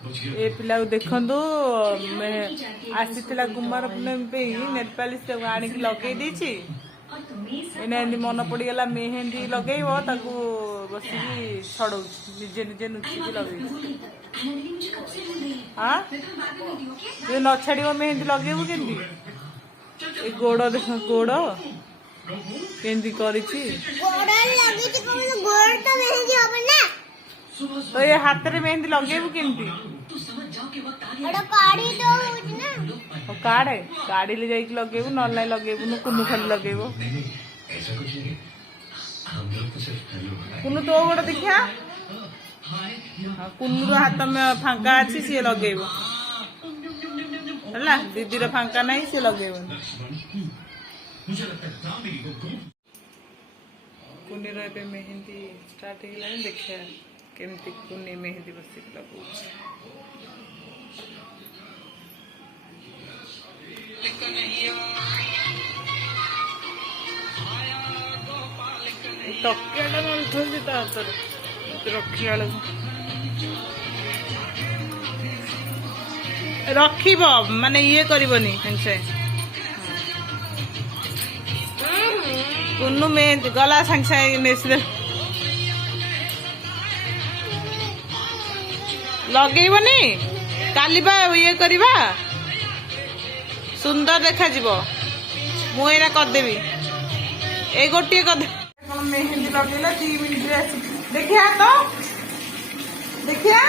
ए पिला देखु आसीला कुमार पूर्णमी पे नेल पालिश आणिक लगे देछि एना मन पड़गला मेहंदी लगेब ताकू बसिकी छड़ौ निजे निजे नुचिकी लगे हाँ न छाड़ मेहंदी लगेबू केंदी गोड़ देख गोड़ केंदी करिछि तो ये हाथ रे मेहंदी लगेबू केंदी काढ़े काढ़ी ले जाइक लगेबू न लगेबू न कुनु खाली लगेबू कुनु तो गोड़ देखिया कुनु हाथ में फांका अच्छी सी लगेबू है दीदी फांका नहीं सी लगेबू कुनी रे मेहंदी स्टार्ट हो देखिया केमती कुनी मेहंदी बसिक लगू तकियाटा उठौची ता हाथ रखिया रखिब माने ये करबनी से कुन्नू मेहंदी गला सांग सांग नेसदे लगेबनी काली बा ये करबा सुंदर देखा जीवो मुझे करदेवी ए गोटे कर मेहंदी लगेला 2 मिनट देखिया तो देखिया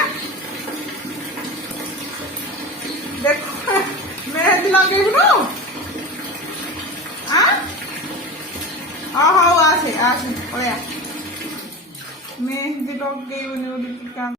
देखो मेहंदी लगेबू हाँ आसे आसे पड़िया मेहंदी लगेबनी काम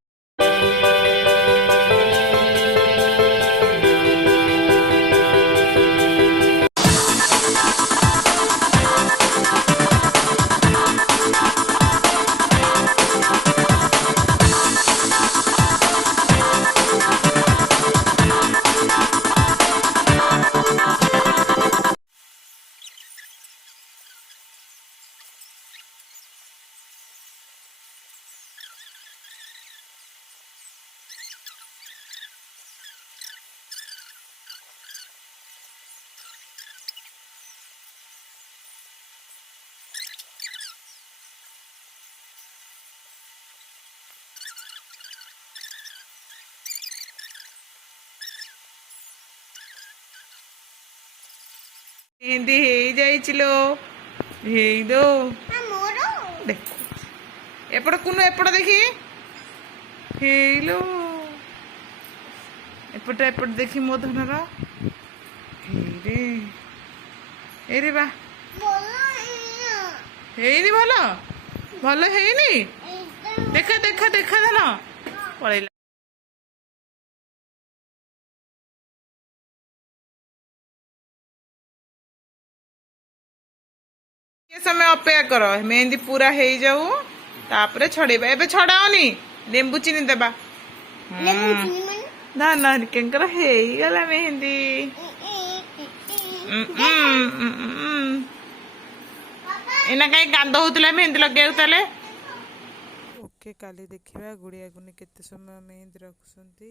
मेहंदी हो दो एपट कुनु एपट देखी हेलो एपट एपट देखी मो धनर रे बा हेनी भल भल हेनी देखा देखा देखा धन पड़ेला समय अपेक्षा कर मेहंदी पूरा हो जाऊ तापरे छड़ेबा एबे छड़ाओनी लेंबू चीनी देबा ना ना केंकर हे गला मेहंदी एना कहीं कांद होतला मेहंदी लगे ताले ओके काली देखिबा गुड़िया गुनी केते समय मेहंदी रखुसंती।